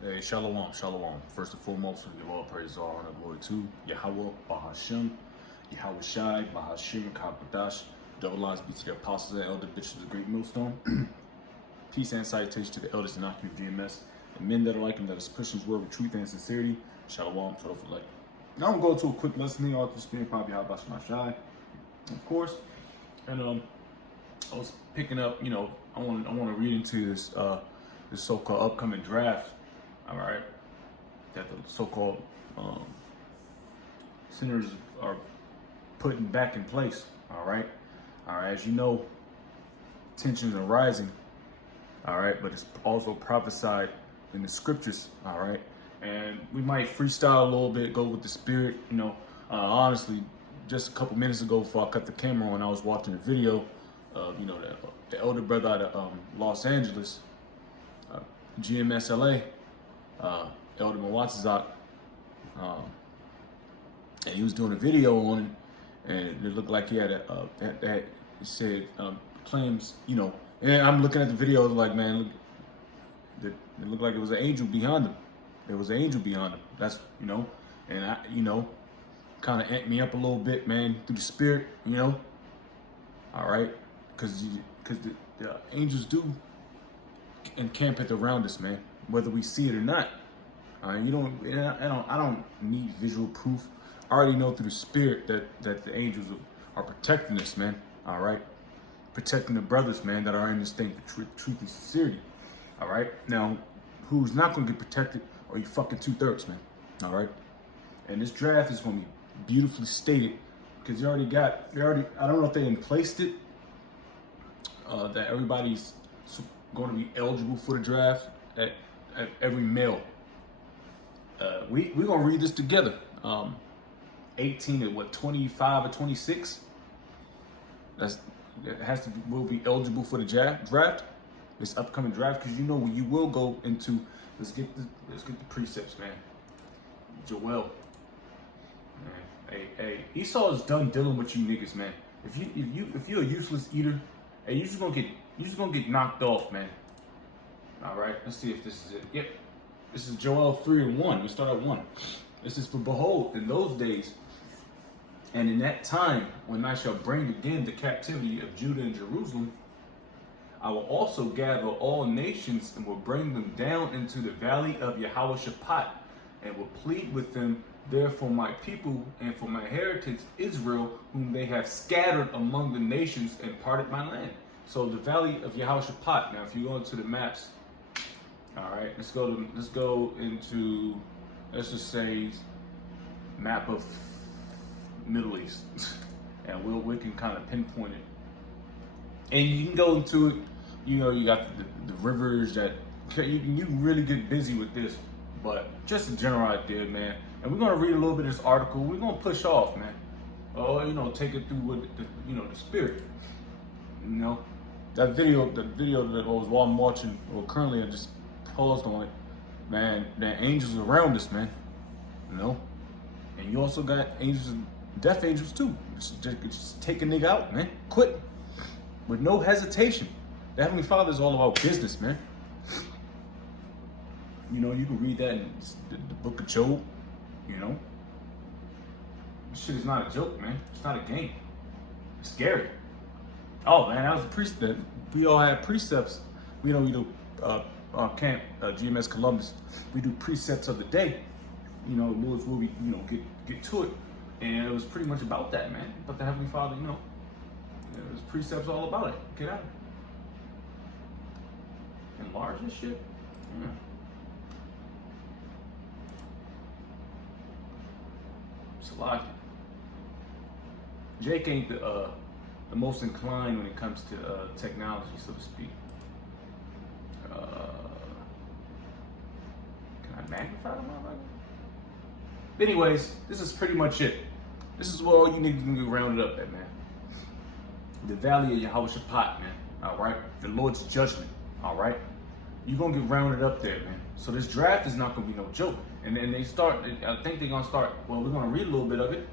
Hey, shalom, shalom. First and foremost, we give all praise, all honor, glory to Yahweh, Bahashem, Yahweh Shai, Bahashim, Kakwadash. Double lines be to the apostles and elder bishops of the great millstone. Peace and salutation to the elders and Akim GMS, and men that are like him, that is pushing his word with truth and sincerity. Shalom, for light. Now I'm going to go to a quick lesson here, author spin, probably how about my Shai, of course. And I was picking up, I want to read into this this so-called upcoming draft. All right, that the so-called sinners are putting back in place. All right, as you know, tensions are rising. All right, but it's also prophesied in the scriptures. All right, and we might freestyle a little bit, go with the spirit. Honestly, just a couple minutes ago, before I cut the camera on, I was watching a video of the elder brother out of Los Angeles, GMS LA. Elder Mawatazak, and he was doing a video on it, and it looked like he had he said claims, and I'm looking at the video like, man, it looked like it was an angel behind him. There was an angel behind him. That's, and I, kind of amped me up a little bit, man, through the spirit, all right, because the angels do encamp around us, man, whether we see it or not. I don't need visual proof. I already know through the spirit that the angels are protecting us, man. All right, protecting the brothers, man, that are in this thing for truth and sincerity. All right, now who's not gonna get protected are you fucking 2/3, man. All right, and this draft is gonna be beautifully stated because I don't know if they placed it that everybody's going to be eligible for the draft at every male. We're gonna read this together. 18 to 25 or 26. Will be eligible for the draft. This upcoming draft, because you will go into. Let's get the precepts, man. Joel, man. Hey, Esau is done dealing with you niggas, man. If you're a useless eater, hey, you just gonna get knocked off, man. All right, let's see if this is it. Yep. This is Joel 3:1. We start at 1. This is, for behold, in those days, and in that time, when I shall bring again the captivity of Judah and Jerusalem, I will also gather all nations and will bring them down into the valley of Yehoshaphat, and will plead with them there for my people and for my heritage Israel, whom they have scattered among the nations and parted my land. So the valley of Yehoshaphat. Now, if you go into the maps. All right, let's go into, let's just say, map of Middle East, and we can kind of pinpoint it. And you can go into it, you got the rivers that you can really get busy with this, but just a general idea, man. And we're gonna read a little bit of this article. We're gonna push off, man. Take it through with the spirit. That video that was while I'm watching, currently I just paused on it, man. The angels around us, man. And you also got angels, death angels too. Just take a nigga out, man. Quit with no hesitation. The Heavenly Father is all about business, man. You can read that in the book of Job. This shit is not a joke, man. It's not a game. It's scary. Oh man, that was a precept. We all had precepts. We do camp GMS Columbus. We do precepts of the day. Lord's will we get to it, and it was pretty much about that, man. But the Heavenly Father, there's precepts all about it. Get out. Enlarge this shit. Yeah. It's a lot. Jake ain't the most inclined when it comes to technology, so to speak. Can I magnify them all right? Anyways, this is pretty much it. This is what all you need to get rounded up at, man. The valley of Yehoshaphat, man. All right, the Lord's judgment. All right, you're gonna get rounded up there, man. So this draft is not gonna be no joke. And then I think they're gonna start. Well, we're gonna read a little bit of it,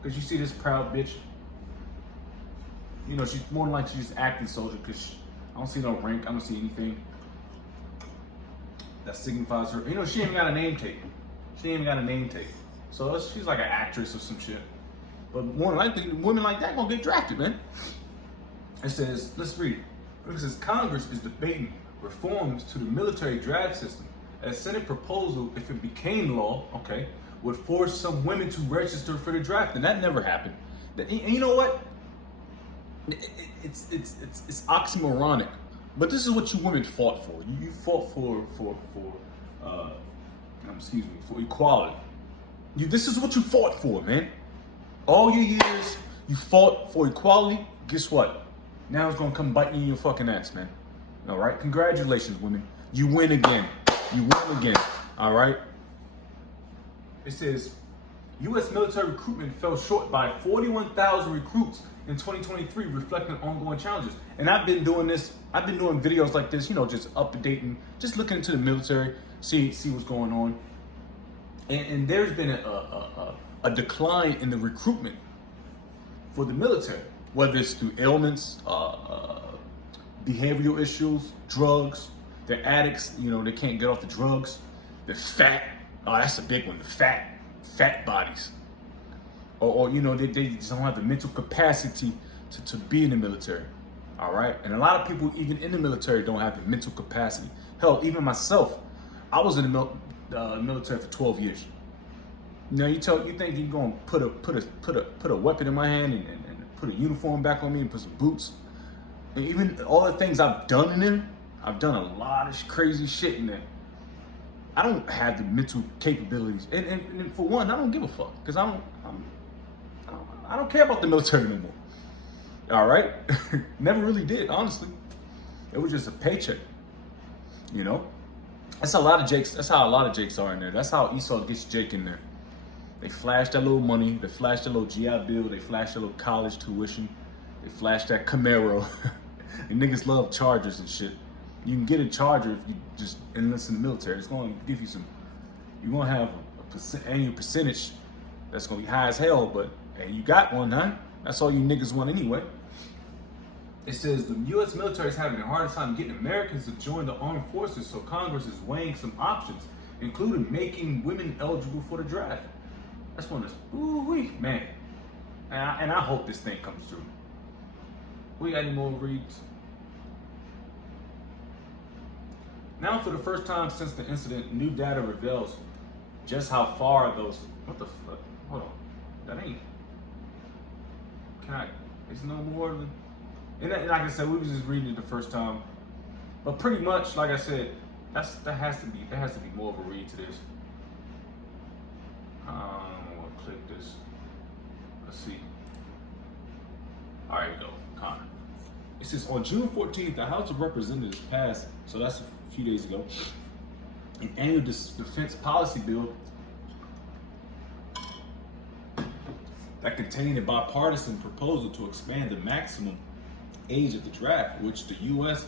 because you see this proud bitch. She's more than likely she's acting soldier, because I don't see no rank. I don't see anything. that signifies her. You know, she ain't got a name tag. She ain't got a name tag. So she's like an actress or some shit. But more likely, women like that gonna get drafted, man. It says, let's read. It says Congress is debating reforms to the military draft system. A Senate proposal, if it became law, okay, would force some women to register for the draft, and that never happened. And you know what? It's oxymoronic, but this is what you women fought for. You fought for equality. This is what you fought for, man. All your years you fought for equality. Guess what? Now it's gonna come bite you in your fucking ass, man. All right, congratulations, women. You win again. You win again. All right. It says, U.S. military recruitment fell short by 41,000 recruits in 2023, reflecting ongoing challenges. And I've been doing this. I've been doing videos like this, you know, just updating, just looking into the military, see what's going on. And there's been a decline in the recruitment for the military, whether it's through ailments, behavioral issues, drugs. They're addicts, you know, they can't get off the drugs. They're fat. Oh, that's a big one. The fat bodies. Or you know, they just don't have the mental capacity to be in the military. All right. And a lot of people, even in the military, don't have the mental capacity. Hell, even myself, I was in the military for 12 years. Now you think you're gonna put a weapon in my hand and put a uniform back on me and put some boots? And even all the things I've done in there, I've done a lot of crazy shit in there. I don't have the mental capabilities, and for one, I don't give a fuck because I don't care about the military no more. All right, never really did, honestly. It was just a paycheck, you know. That's a lot of Jakes. That's how a lot of Jakes are in there. That's how Esau gets Jake in there. They flash that little money. They flash that little GI Bill. They flash that little college tuition. They flash that Camaro. And niggas love Chargers and shit. You can get a Charger if you just enlist in the military. It's going to give you some. You're going to have a annual percentage that's going to be high as hell. But hey, you got one, huh? That's all you niggas want anyway. It says the U.S. military is having a hard time getting Americans to join the armed forces, so Congress is weighing some options, including making women eligible for the draft. That's one of the, ooh-wee, man. And I hope this thing comes through. We got any more reads? Now, for the first time since the incident, new data reveals just how far those. What the fuck? Hold on. That ain't. Can I? It's no more than. And like I said, we was just reading it the first time, but pretty much, like I said, that has to be more of a read to this. I'll click this. Let's see. All right, go. Connor. It says on June 14th, the House of Representatives passed. So that's a few days ago. An annual defense policy bill that contained a bipartisan proposal to expand the maximum age of the draft, which the U.S.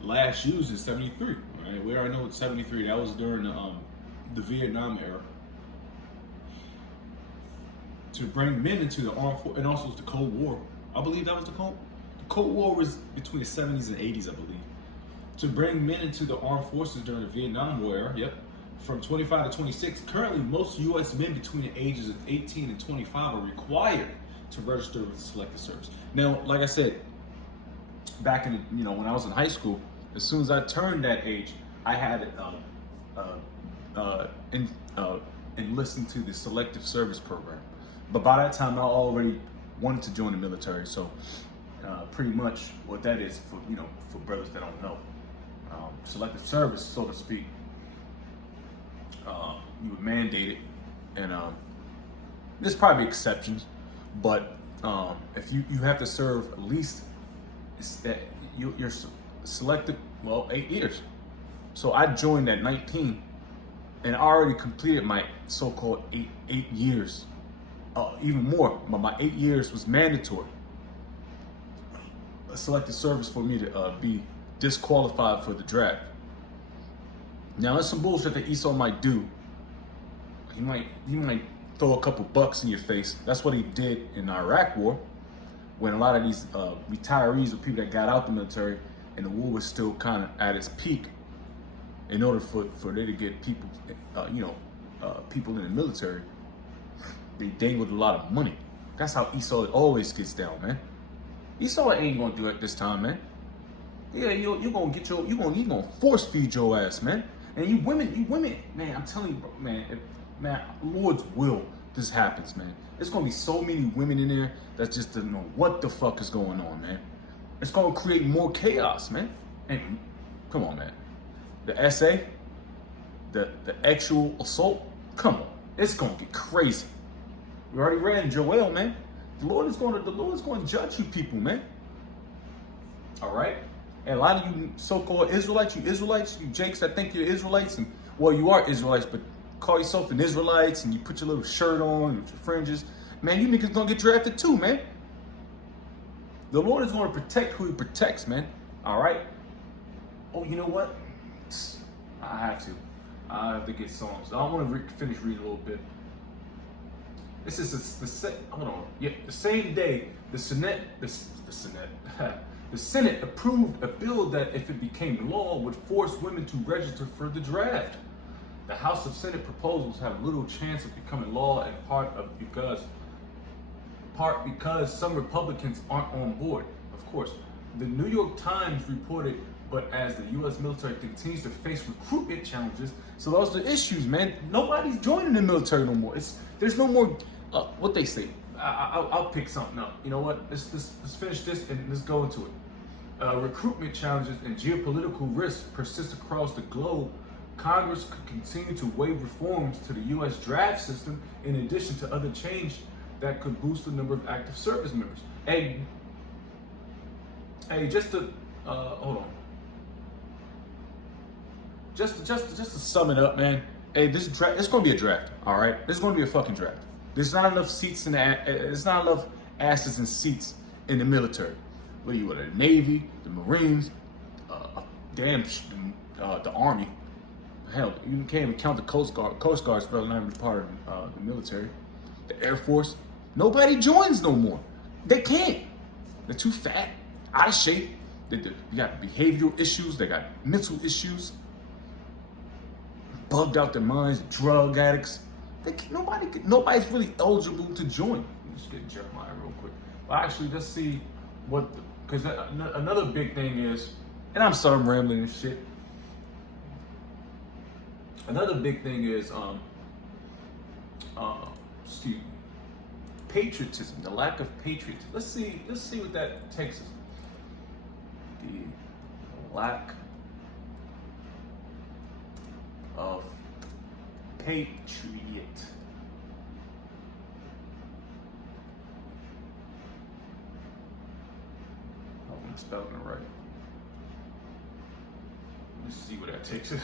last used in '73. Right? We already know it's '73. That was during the Vietnam era. To bring men into the armed forces, and also the Cold War. I believe that was the Cold War was between the 70s and 80s, I believe. To bring men into the armed forces during the Vietnam War era, yep. From 25 to 26, currently most U.S. men between the ages of 18 and 25 are required to register with the Selective Service. Now, like I said, back in when I was in high school, as soon as I turned that age, I had enlisted to the Selective Service program. But by that time, I already wanted to join the military. So, pretty much what that is for brothers that don't know, Selective Service, so to speak. You would mandate it, and there's probably exceptions, but if you have to serve at least you're selected 8 years. So I joined at 19, and I already completed my so-called eight years. Even more, my 8 years was mandatory. A selected service for me to be disqualified for the draft. Now, there's some bullshit that Esau might do. He might throw a couple bucks in your face. That's what he did in the Iraq War, when a lot of these retirees or people that got out the military and the war was still kind of at its peak. in order for they to get people, people in the military, they dangled a lot of money. That's how Esau always gets down, man. Esau ain't gonna do it this time, man. Yeah, you gonna force feed your ass, man. And you women, man, I'm telling you, bro, man, Lord's will, this happens, man. There's gonna be so many women in there that just don't know what the fuck is going on, man. It's gonna create more chaos, man. And come on, man. The essay, the actual assault, come on, it's gonna get crazy. We already read in Joel, man. The Lord is going to judge you people, man. All right? And a lot of you so-called Israelites, you Jakes that think you're Israelites, and well, you are Israelites, but call yourself an Israelites, and you put your little shirt on with your fringes, man, you niggas gonna get drafted too, man. The Lord is going to protect who he protects, man. All right? Oh, you know what? I have to get songs. I want to finish reading a little bit. This is the same day the Senate approved a bill that, if it became law, would force women to register for the draft. The House of Senate proposals have little chance of becoming law, in part because some Republicans aren't on board. Of course, the New York Times reported, but as the U.S. military continues to face recruitment challenges, so those are the issues, man. Nobody's joining the military no more. There's no more. What they say. I'll pick something up. You know what? Let's finish this and let's go into it. Recruitment challenges and geopolitical risks persist across the globe. Congress could continue to waive reforms to the U.S. draft system, in addition to other change that could boost the number of active service members. Hey, just to hold on. Just to sum it up, man. Hey, this draft, it's gonna be a draft. All right, this is gonna be a fucking draft. There's not enough seats there's not enough asses and seats in the military. What are you, the Navy, the Marines, the Army. Hell, you can't even count the Coast Guard. Coast Guard's probably not even part of the military. The Air Force. Nobody joins no more. They can't. They're too fat, out of shape. You got behavioral issues. They got mental issues. Bugged out their minds. Drug addicts. Nobody's really eligible to join. Let's get Jeremiah real quick. Well, actually, let's see because another big thing is, and I'm sorry I'm rambling and shit. Another big thing is, patriotism, the lack of patriotism. Let's see what that takes us. The lack of patriot. I hope I'm spelling it right. Let's see where that takes us.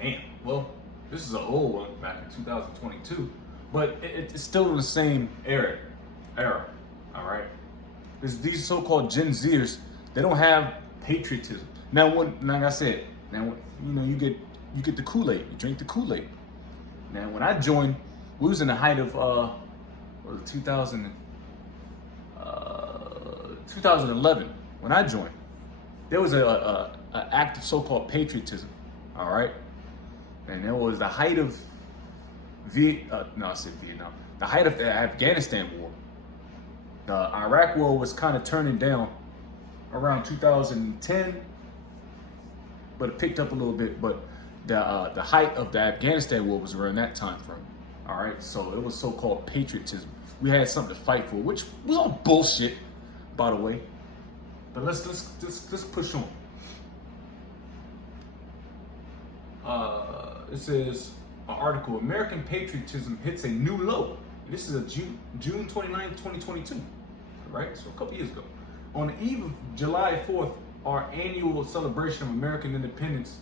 Damn. Well, this is an old one back in 2022, but it's still in the same era. All right. These so-called Gen Zers, they don't have patriotism. Now, like I said, you get the Kool-Aid, you drink the Kool-Aid. Now, when I joined, we was in the height of 2011. When I joined, there was a act of so-called patriotism. All right. And it was the height of Vietnam. The height of the Afghanistan war. The Iraq war was kind of turning down around 2010, but it picked up a little bit. But the height of the Afghanistan war was around that time frame. All right, so it was so-called patriotism. We had something to fight for, which was all bullshit, by the way. But let's push on. It says, an article, American patriotism hits a new low. This is a June 29, 2022, right? So a couple years ago. On the eve of July 4th, our annual celebration of American independence,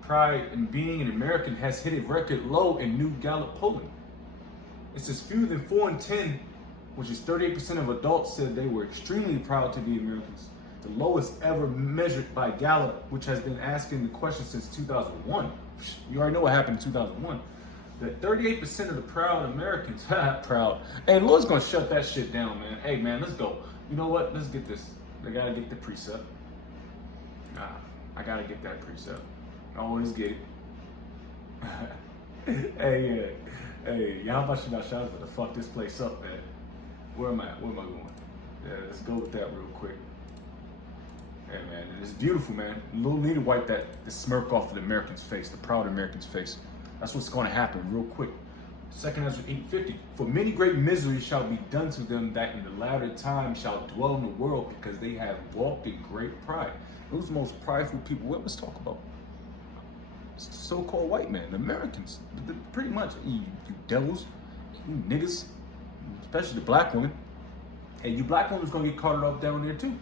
pride in being an American has hit a record low in new Gallup polling. It says fewer than 4 in 10, which is 38% of adults, said they were extremely proud to be Americans. The lowest ever measured by Gallup, which has been asking the question since 2001. You already know what happened in 2001. That 38% of the proud Americans, proud. Hey, Lord's gonna shut that shit down, man. Hey, man, let's go. You know what? Let's get this. They gotta get the precept. Nah, I gotta get that precept. I always get it. Hey, yeah. Hey, y'all about to shout out to fuck this place up, man. Where am I going? Yeah, let's go with that real quick. Hey, man, and it's beautiful, man. Little need to wipe the smirk off of the American's face, the proud American's face. That's what's going to happen real quick. Second Ezra 8:50. For many great misery shall be done to them that in the latter time shall dwell in the world, because they have walked in great pride. Who's the most prideful people? What let's talk about? It's the so-called white man, the Americans. Pretty much, you devils, you niggas, especially the black women. Hey, you black women's gonna get carted off down there too.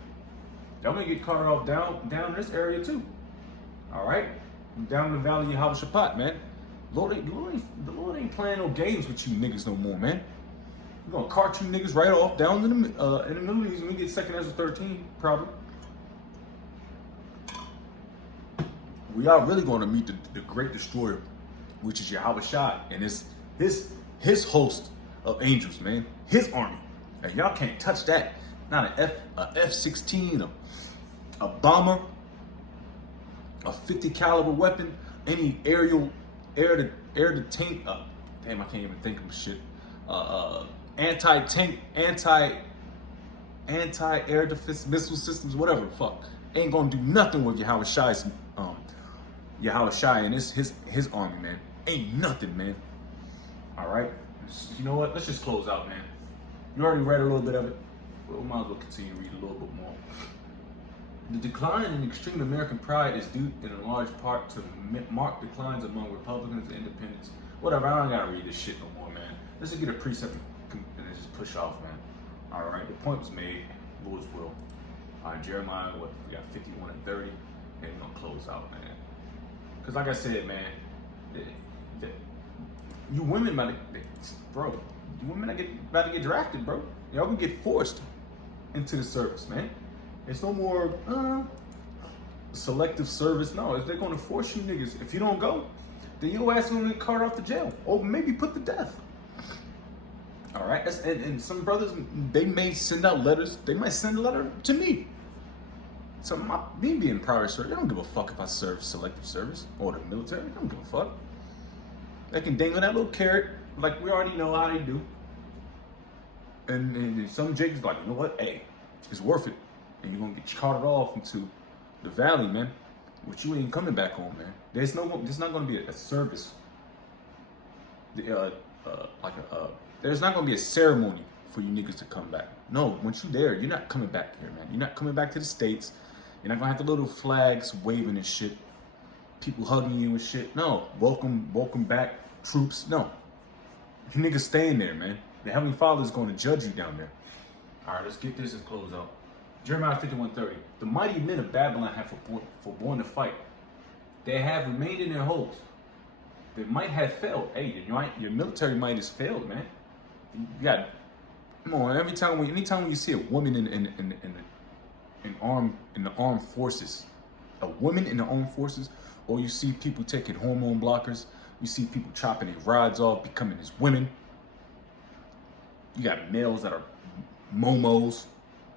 Y'all gonna get carted off down in this area too. All right, down in the valley of Yahweh, man. The Lord ain't playing no games with you niggas no more, man. We're gonna cart you niggas right off down in the Middle East, and we get 2 Ezra 13, probably. We are really gonna meet the great destroyer, which is Yahweh and his host of angels, man. His army. And y'all can't touch that. Not an F-16, a bomber, a 50 caliber weapon, any air to tank. Damn, I can't even think of shit. Anti-tank, anti-air defense missile systems, whatever the fuck. Ain't gonna do nothing with Yahweh and his army, man. Ain't nothing, man. All right. You know what? Let's just close out, man. You already read a little bit of it, but we might as well continue to read a little bit more. The decline in extreme American pride is due in large part to marked declines among Republicans and independents. Whatever, I don't gotta read this shit no more, man. Let's just get a precept and just push off, man. All right, the point was made. Lord's will. All right, Jeremiah, we got 51 and 30, and we're gonna close out, man. Because like I said, man, you women bro, you women about to get drafted, bro. Y'all gonna get forced into the service, man. It's no more selective service. No, they're gonna force you niggas. If you don't go, then your ass gonna get carted off to jail, or maybe put to death. All right, and some brothers, they may send out letters. They might send a letter to me. So me being private service, they don't give a fuck if I serve selective service or the military. They don't give a fuck. They can dangle that little carrot like we already know how they do. And some Jake's like, you know what? Hey, it's worth it. And you're gonna get carted off into the valley, man. Which you ain't coming back home, man. There's not gonna be a service. There's not gonna be a ceremony for you niggas to come back. No, once you're there, you're not coming back here, man. You're not coming back to the States. You're not gonna have the little flags waving and shit. People hugging you and shit. No, welcome back, troops. No, you niggas staying there, man. The Heavenly Father is going to judge you down there. All right, let's get this and close out. Jeremiah 51:30. The mighty men of Babylon have forborne to fight. They have remained in their holes. They might have failed. Hey, your military might has failed, man. You got, come on. Anytime you see a woman in the armed forces, a woman in the armed forces, or you see people taking hormone blockers, you see people chopping their rods off, becoming as women. You got males that are momos,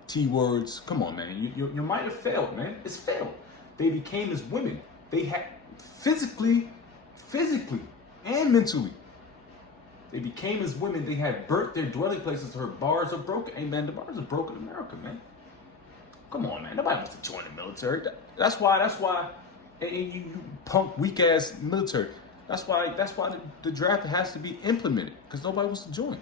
T-words. Come on, man. You might have failed, man. It's failed. They became as women. They had physically and mentally. They became as women. They had burnt their dwelling places. Her bars are broken. Hey, man, the bars are broken in America, man. Come on, man. Nobody wants to join the military. That's why. And you punk weak ass military. That's why the draft has to be implemented, because nobody wants to join.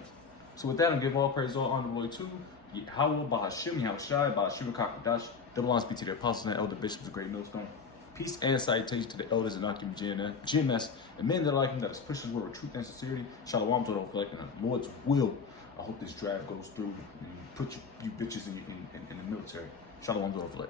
So with that, I give all praise, all honor, glory to Yahweh, Bahashim, Yahushai, Bahashim, Kakadash, double honors be to the apostles and elder bishops of Great Millstone. Peace and salutation to the elders and Akim GMS, and men that are like him, that is pushing the word with truth and sincerity. Shalom to the whole and the Lord's will. I hope this draft goes through and put you bitches in the military. Shalom to the whole